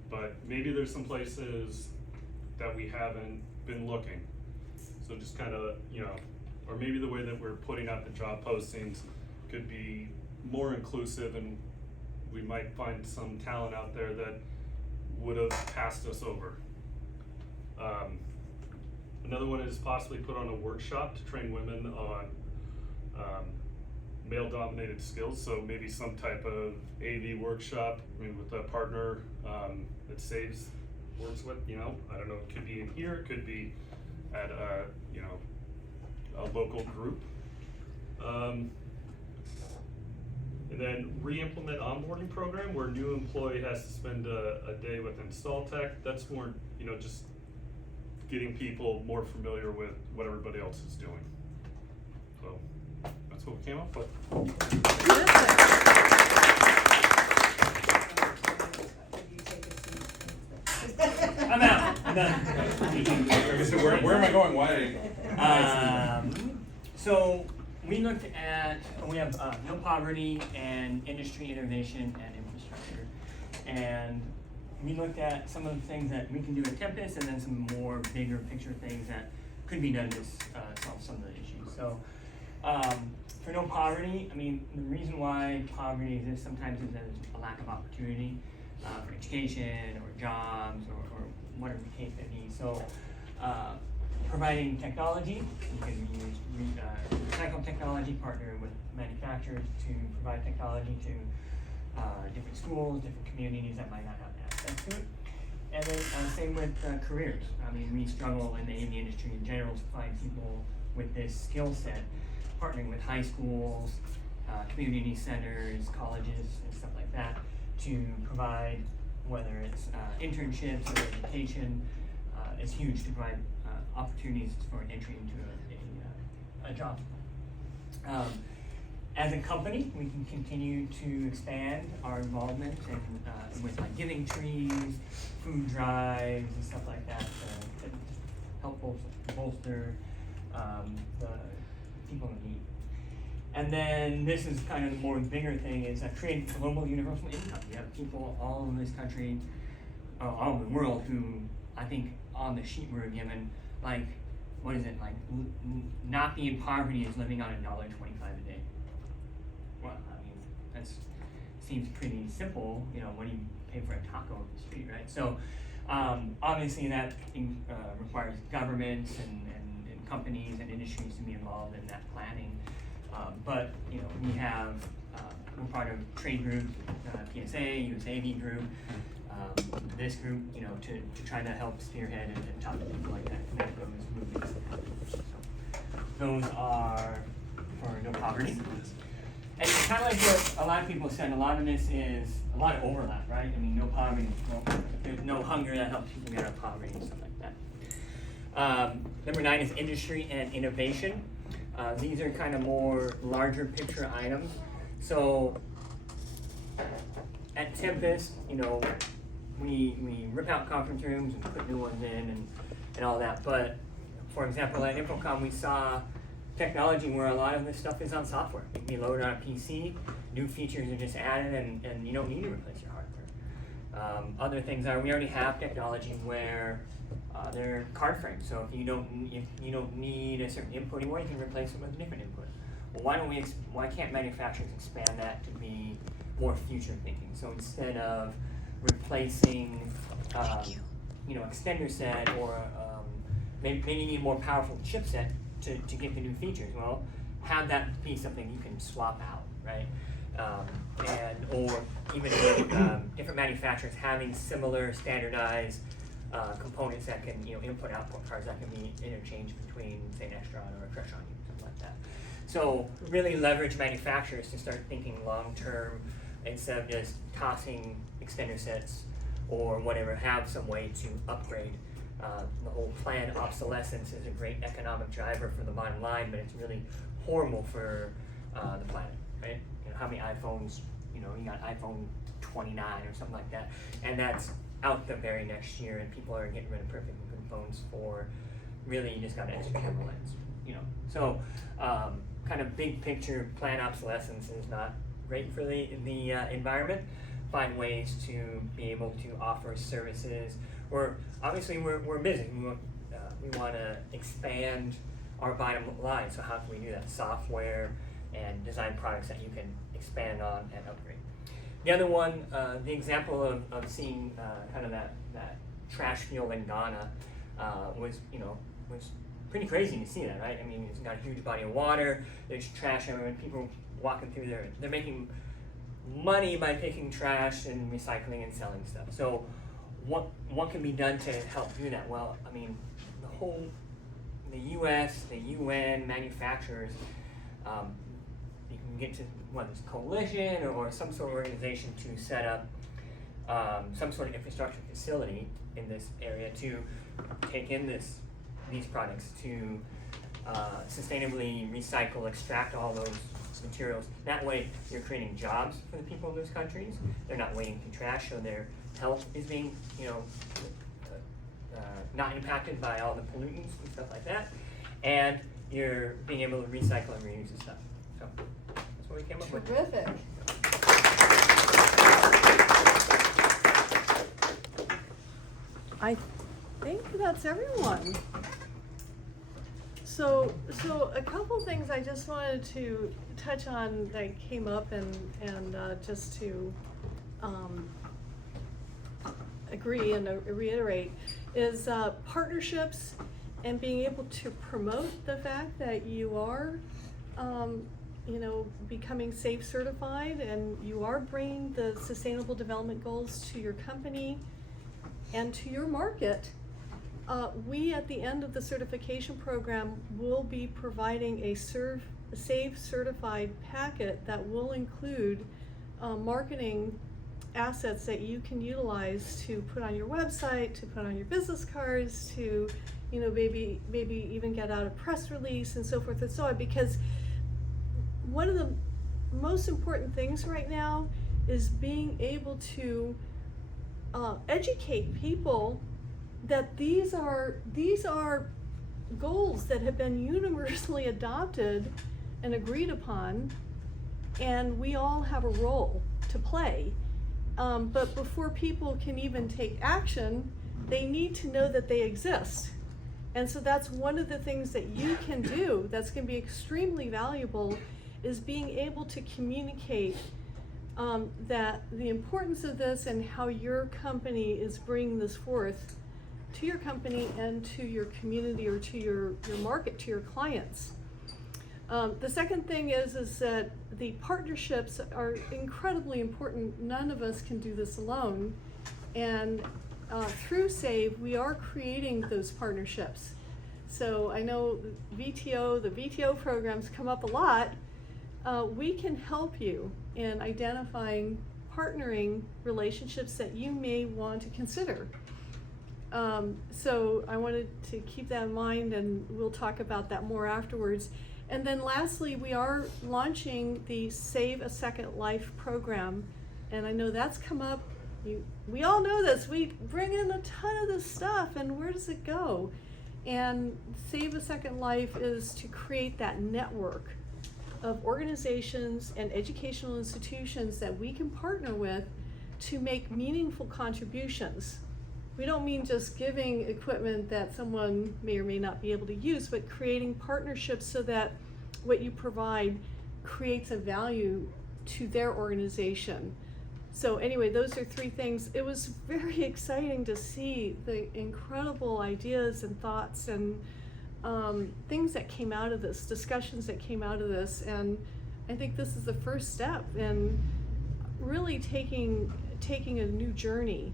but maybe there's some places that we haven't been looking. So just kind of, you know, or maybe the way that we're putting out the job postings could be more inclusive, and we might find some talent out there that would have passed us over. Another one is possibly put on a workshop to train women on male-dominated skills. So maybe some type of AV workshop, I mean, with a partner that Saves works with. You know, I don't know. It could be in here. It could be at a, you know, a local group. And then re-implement onboarding program where new employee has to spend a day with install tech. That's more, you know, just getting people more familiar with what everybody else is doing. So that's what we came up with. I'm out. I'm done. Where am I going? Why? So we looked at, we have no poverty and industry innovation and infrastructure. And we looked at some of the things that we can do at Tempest, and then some more bigger picture things that could be done to solve some of the issues. So for no poverty, I mean, the reason why poverty exists sometimes is there's a lack of opportunity for education or jobs or whatever the case may be. So providing technology, you can use recycled technology, partner with manufacturers to provide technology to different schools, different communities that might not have access to it. And then same with careers. I mean, we struggle in the AV industry in general to find people with this skill set, partnering with high schools, community centers, colleges, and stuff like that to provide, whether it's internships or education, is huge to provide opportunities for entry into a job. As a company, we can continue to expand our involvement in, with like giving trees, food drives, and stuff like that to help bolster the people in need. And then this is kind of the more bigger thing, is creating global universal income. You have people all over this country, all over the world, who I think on the sheet we were given, like, what is it, like, not being in poverty is living on $1.25 a day. Well, I mean, that's seems pretty simple, you know, what do you pay for a taco on the street, right? So, obviously that requires governments and companies and industries to be involved in that planning. But, you know, we're part of trade group, PSA, USAV group, this group, you know, to try to help spearhead and talk to people like that, make those movements happen. So, those are for no poverty. And kind of like what a lot of people said, a lot of this is a lot of overlap, right? I mean, no poverty, there's no hunger that helps people get out of poverty and stuff like that. Number 9 is industry and innovation. These are kind of more larger picture items. So at Tempest, you know, we rip out conference rooms and put new ones in and all that. But for example, at InfoComm, we saw technology where a lot of this stuff is on software. It can be loaded on a PC, new features are just added, and you don't need to replace your hardware. Other things are, we already have technology where they're card frames. So if you don't need a certain input anymore, you can replace it with a different input. Well, why can't manufacturers expand that to be more future thinking? So instead of replacing, you know, extender set or maybe you need a more powerful chipset to get the new features. Well, have that be something you can swap out, right? Or even different manufacturers having similar standardized components that can, you know, input output cards that can be interchanged between, say, an Extron or a Crestron, something like that. So really leverage manufacturers to start thinking long term instead of just tossing extender sets or whatever. Have some way to upgrade. The whole planned obsolescence is a great economic driver for the bottom line, but it's really horrible for the planet, right? You know, how many iPhones, you know, you got iPhone 29 or something like that, and that's out the very next year, and people are getting rid of perfect looking phones for really you just got an extra camera lens, you know. So kind of big picture planned obsolescence is not great for the environment. Find ways to be able to offer services. Obviously we're busy. We want to expand our bottom line. So how can we do that? Software and design products that you can expand on and upgrade. The other one, the example of seeing kind of that trash field in Ghana was pretty crazy to see that, right? I mean, it's got a huge body of water. There's trash everywhere. People walking through there. They're making money by picking trash and recycling and selling stuff. So what can be done to help do that? Well, I mean, the U.S., the UN, manufacturers, you can get to whether it's coalition or some sort of organization to set up some sort of infrastructure facility in this area to take in these products to sustainably recycle, extract all those materials. That way, you're creating jobs for the people in those countries. They're not waiting to trash, so their health is being, not impacted by all the pollutants and stuff like that. And you're being able to recycle and reuse the stuff. So that's what we came up with. Terrific. I think that's everyone. So a couple things I just wanted to touch on that came up and just to agree and reiterate is partnerships and being able to promote the fact that you are becoming SAFE certified and you are bringing the Sustainable Development Goals to your company and to your market. We, at the end of the certification program, will be providing a SAFE certified packet that will include marketing assets that you can utilize to put on your website, to put on your business cards, to maybe even get out a press release and so forth and so on. Because one of the most important things right now is being able to educate people that these are goals that have been universally adopted and agreed upon, and we all have a role to play. But before people can even take action, they need to know that they exist. And so that's one of the things that you can do that's going to be extremely valuable, is being able to communicate that the importance of this and how your company is bringing this forth to your company and to your community or to your market, to your clients. The second thing is that the partnerships are incredibly important. None of us can do this alone. And through SAVE, we are creating those partnerships. So I know the VTO programs come up a lot. We can help you in identifying partnering relationships that you may want to consider. So I wanted to keep that in mind, and we'll talk about that more afterwards. And then lastly, we are launching the Save a Second Life program. And I know that's come up. We all know this. We bring in a ton of this stuff, and where does it go? And Save a Second Life is to create that network of organizations and educational institutions that we can partner with to make meaningful contributions. We don't mean just giving equipment that someone may or may not be able to use, but creating partnerships so that what you provide creates a value to their organization. So anyway, those are three things. It was very exciting to see the incredible ideas and thoughts and things that came out of this, discussions that came out of this, and I think this is the first step in really taking a new journey,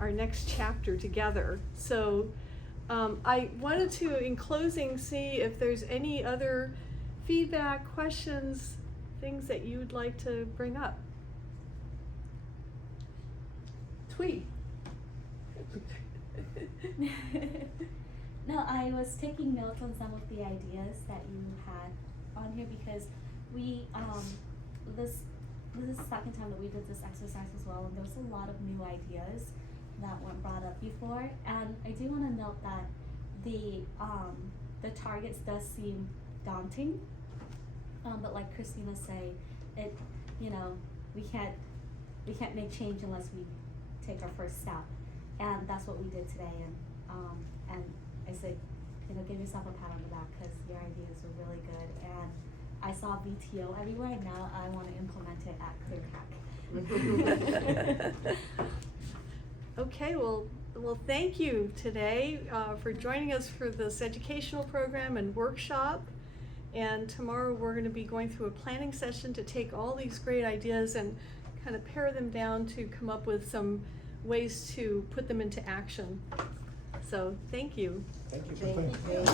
our next chapter together. So I wanted to, in closing, see if there's any other feedback, questions, things that you would like to bring up. Tweet. No, I was taking notes on some of the ideas that you had on here because we this is the second time that we did this exercise as well, and there was a lot of new ideas that weren't brought up before. And I do want to note that the targets does seem daunting, but like Christina said, we can't make change unless we take our first step, and that's what we did today. And I said, give yourself a pat on the back because your ideas were really good. And I saw VTO everywhere, and now I want to implement it at ClearTech. Okay, well, thank you today for joining us for this educational program and workshop. And tomorrow we're going to be going through a planning session to take all these great ideas and kind of pare them down to come up with some ways to put them into action. So thank you. Thank you. Thank you.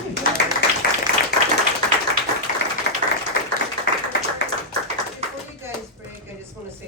Before you guys break, I just want to say